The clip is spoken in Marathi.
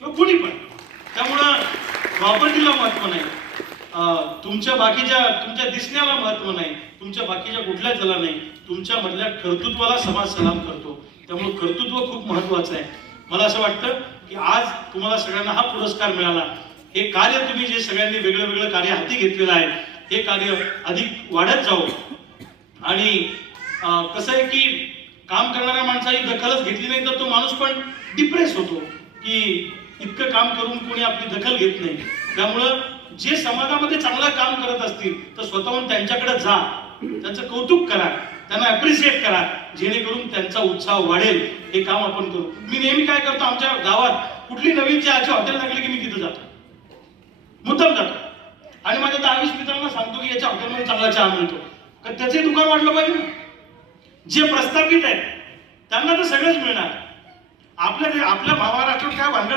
किंवा कोणी पण. त्यामुळं प्रॉपर्टीला महत्व नाही, तुमच्या दिसण्याला महत्व नाही, तुमच्या बाकीच्या कुठल्याच झाला नाही, तुमच्या मधल्या कर्तृत्वाला समाज सलाम करतो. त्यामुळे कर्तृत्व खूप महत्वाचं आहे. मला असं वाटतं की आज तुम्हाला सगळ्यांना हा पुरस्कार मिळाला. हे कार्य तुम्ही जे सगळ्यांनी वेगळं वेगळं कार्य हाती घेतलेलं आहे, हे कार्य अधिक वाढत जाऊ. आणि कसं आहे की काम करणाऱ्या माणसाची दखलच घेतली नाही तर तो माणूस पण डिप्रेस होतो की इतकं काम करून कोणी आपली दखल घेत नाही. त्यामुळं जे समाजामध्ये चांगलं काम करत असतील तर स्वतःहून त्यांच्याकडे जा, त्यांचं कौतुक करा, त्यांना अप्रिशिएट करा, जेणेकरून त्यांचा उत्साह वाढेल. हे काम आपण करू. मी नेहमी काय करतो, आमच्या गावात कुठली नवीन चहाची हॉटेल लागली की मी तिथं जातो, मुद्दाम जातो आणि माझ्या 10-20 मित्रांना सांगतो की याच्या हॉटेलमध्ये चांगला चहा मिळतो. कारण त्याचे दुकान वाढलं पाहिजे ना. जे प्रस्थापित आहेत त्यांना तर सगळंच मिळणार. आपल्या महाराष्ट्रात काय भानगड आहे